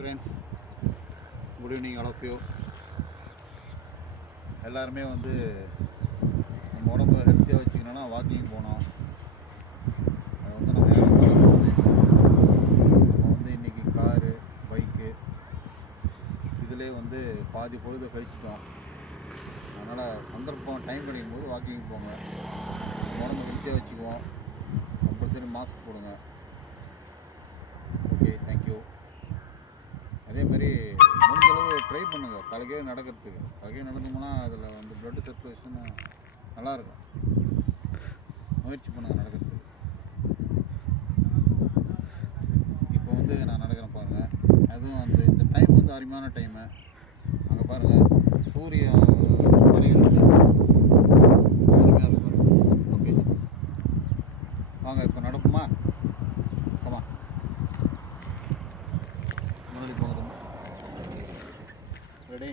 Friends, good evening all of you. எல்லாருமே வந்து நம்ம உடம்பை ஹெல்த்தியாக வச்சுக்கணுன்னா வாக்கிங் போனோம். அது வந்து நம்ம யாரும் போகும்போது நம்ம வந்து இன்றைக்கி காரு பைக்கு இதிலே வந்து பாதி பொழுதை கழிச்சிட்டோம். அதனால் சந்தர்ப்பம் டைம் கிடைக்கும் போது வாக்கிங் போங்க. நம்ம உடம்பை ஹெல்த்தியாக வச்சுக்குவோம். கம்பல்சரி மாஸ்க் போடுங்க. Okay, thank you. அதேமாதிரி முடிஞ்சளவு ட்ரை பண்ணுங்கள் தலைகீழ நடக்கிறதுக்கு. தலைகீழ நடந்தோம்னா அதில் வந்து ப்ளட் சர்க்குலேஷன் நல்லாயிருக்கும். முயற்சி பண்ணுங்கள் நடக்கிறதுக்கு. இப்போ வந்து நான் நடக்கிறேன் பாருங்கள். அதுவும் அந்த இந்த டைம் வந்து அருமையான டைமு. அங்கே பாருங்கள், சூரிய மறைகிறது அருமையாக இருக்கு பாருங்கள். ஓகே சார், வாங்க இப்போ நடக்குமா? கமா முன்னாடி போகிறது ரெடி.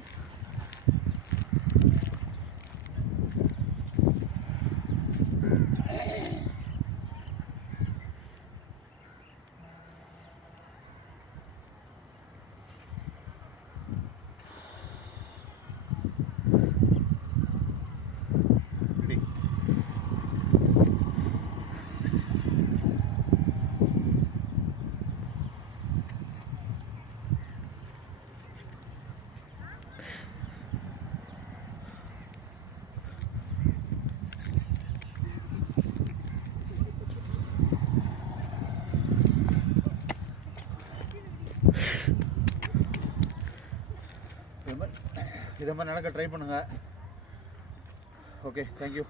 இதை மாதிரி நடக்க ட்ரை பண்ணுங்கள். Okay, thank you.